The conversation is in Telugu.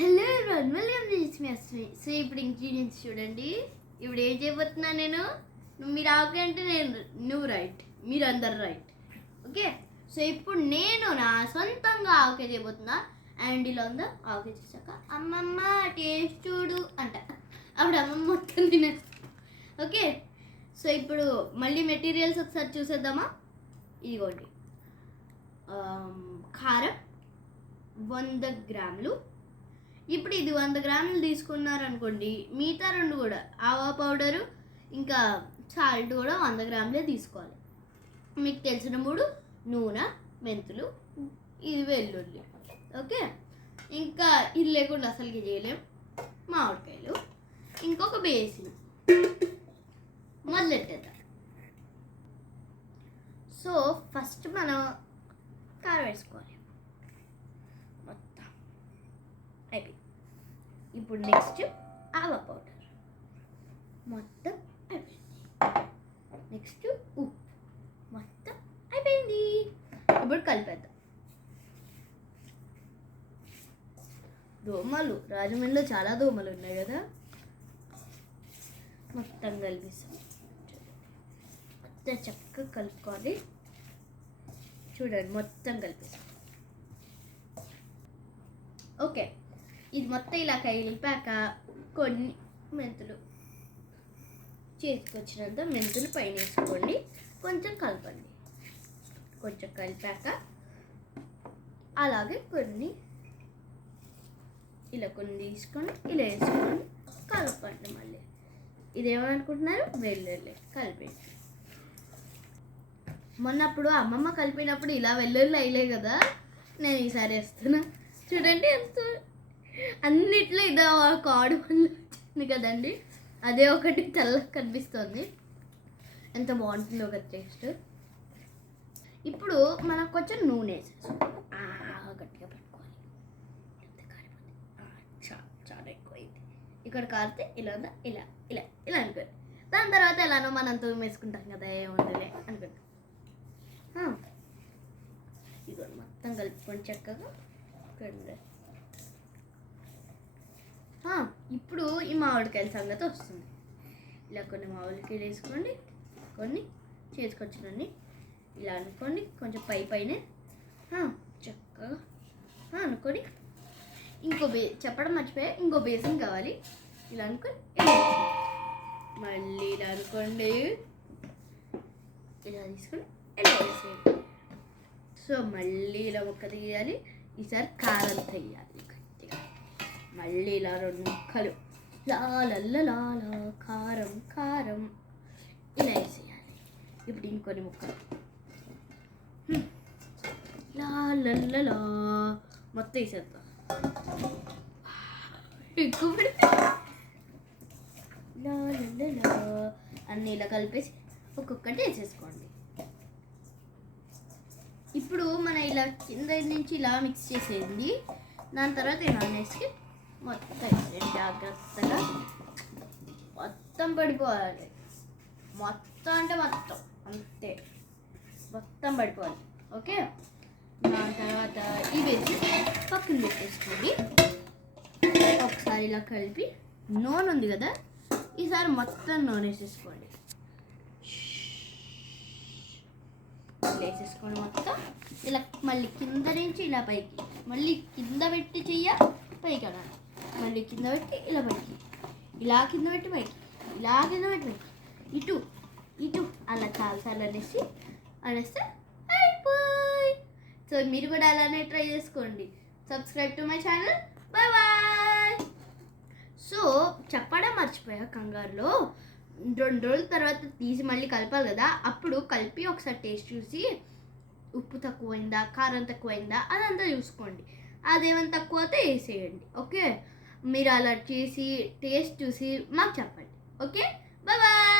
Hello everyone, welcome to this మీ అస్మి. సో ఇప్పుడు ఇంగ్రీడియంట్స్ చూడండి. ఇప్పుడు ఏం చేయబోతున్నా నేను, మీరు ఆవకాయ అంటే నువ్వు రైట్, మీరు అందరు రైట్. ఓకే, సో ఇప్పుడు నేను నా సొంతంగా ఆవకాయ చేయబోతున్నా. అండ్ ఇలా ఉందా ఆవకాయ చేశాక అమ్మమ్మ టేస్ట్ చూడు అంట, అప్పుడు అమ్మమ్మ మొత్తం తినేస్తా. ఓకే, సో ఇప్పుడు మళ్ళీ మెటీరియల్స్ ఒకసారి చూసేద్దామా. ఇదిగోండి, కారం 100 గ్రాములు. ఇప్పుడు ఇది 100 గ్రాములు తీసుకున్నారనుకోండి, మిగతా రెండు కూడా ఆవా పౌడరు ఇంకా సాల్ట్ కూడా 100 గ్రాములే తీసుకోవాలి. మీకు తెలిసిన 3 నూనె, మెంతులు, ఇది వెల్లుల్లి. ఓకే, ఇంకా ఇది లేకుండా అసలుకి చేయలేం. మామిడికాయలు, ఇంకొక బేసిన్. మొదలెట్టేద్దాం. సో ఫస్ట్ మనం కారం వేసుకోవాలి మొత్తం అయిపోయింది. ఇప్పుడు నెక్స్ట్ ఆవా పౌడర్ మొత్తం అయిపోయింది. నెక్స్ట్ ఉప్పు మొత్తం అయిపోయింది. ఇప్పుడు కలిపేద్దాం. దోమలు, రాజమండ్రిలో చాలా దోమలు ఉన్నాయి కదా, మొత్తం కలిపిస్తాం. మొత్తం చక్కగా కలుపుకోవాలి. చూడండి, మొత్తం కలిపిస్తాం. ఓకే, ఇది మొత్తం ఇలా కలిపాక కొన్ని మెంతులు చేసుకొచ్చినంత మెంతులు పైన వేసుకోండి. కొంచెం కలపండి. కొంచెం కలిపాక అలాగే కొన్ని ఇలా కొన్ని తీసుకొని ఇలా వేసుకొని కలపండి. మళ్ళీ ఇదేమనుకుంటున్నారు, వెల్లుల్లి కలిపేసి. మొన్నప్పుడు అమ్మమ్మ కలిపినప్పుడు ఇలా వెల్లుల్లి అయ్యలే కదా, నేను ఈసారి వేస్తున్నా. చూడండి ఎంత అన్నిట్లో ఇదో కాడు పళ్ళు వచ్చింది కదండి, అదే ఒకటి తెల్లగా కనిపిస్తుంది. ఎంత బాగుంటుందో ఒక టేస్ట్. ఇప్పుడు మనం కొంచెం నూనె వేసేసుకోవాలి. గట్టిగా పెట్టుకోవాలి. చాలా ఎక్కువైంది. ఇక్కడ కారితే ఇలా ఉందా, ఇలా ఇలా ఇలా అనుకోండి. దాని తర్వాత ఎలానో మనం తూము వేసుకుంటాం కదా, ఏముందిలే అనుకుంటాం. ఇదిగో మొత్తం కలుపుకొని చక్కగా. ఇప్పుడు ఈ మామిడికాయల సంగతి వస్తుంది. ఇలా కొన్ని మామిడికాయలు వేసుకోండి, కొన్ని చేసుకొచ్చినండి ఇలా అనుకోండి. కొంచెం పైనే చక్కగా అనుకొని చెప్పడం మర్చిపోయా, ఇంకో బేసిన్ కావాలి. ఇలా అనుకొని మళ్ళీ ఇలా అనుకోండి, ఇలా తీసుకొని ఇలా వేసేయండి. సో మళ్ళీ ఇలా ముక్క తీయాలి. ఈసారి కారం తీయాలి గట్టిగా. మళ్ళీ ఇలా 2 ముక్కలు లాల కారం కారం ఇలా వేసేయాలి. ఇప్పుడు ఇంకొన్ని ముక్కలు లాల మొత్తం వేసేద్దాం. ఎక్కువ లాల అన్నీ ఇలా కలిపేసి ఒక్కొక్కటి వేసేసుకోండి. ఇప్పుడు మనం ఇలా కింద నుంచి ఇలా మిక్స్ చేసేయండి. దాని తర్వాత ఇలా అనేసి మొత్తం జాగ్రత్తగా మొత్తం పడిపోవాలి. మొత్తం అంటే మొత్తం అంతే, మొత్తం పడిపోవాలి. ఓకే, దాని తర్వాత ఈ వేసి పక్కన పెట్టేసుకోండి. ఒకసారి ఇలా కలిపి నూనె ఉంది కదా, ఈసారి మొత్తం నూనె వేసేసుకోండి. వేసేసుకోండి మొత్తం. ఇలా మళ్ళీ కింద నుంచి ఇలా పైకి, మళ్ళీ కింద పెట్టి చెయ్య పైకి అనాలి. మళ్ళీ కింద పెట్టి ఇలా పైకి, ఇలా కింద పెట్టి పైకి, ఇలా కింద పెట్టి పైకి, ఇటు ఇటు అలా చాలాసార్లు అనేస్తే అయిపోయి. సో మీరు కూడా అలానే ట్రై చేసుకోండి. Subscribe to my channel. Bye bye. So చెప్పడం మర్చిపోయా కంగారులో, 2 రోజుల తర్వాత తీసి మళ్ళీ కలపాలి కదా, అప్పుడు కలిపి ఒకసారి టేస్ట్ చూసి ఉప్పు తక్కువైందా, కారం తక్కువైందా అదంతా చూసుకోండి. అదేమైనా తక్కువ అయితే వేసేయండి. ఓకే, మీరు అలా చేసి టేస్ట్ చూసి మాకు చెప్పండి. Okay, bye bye.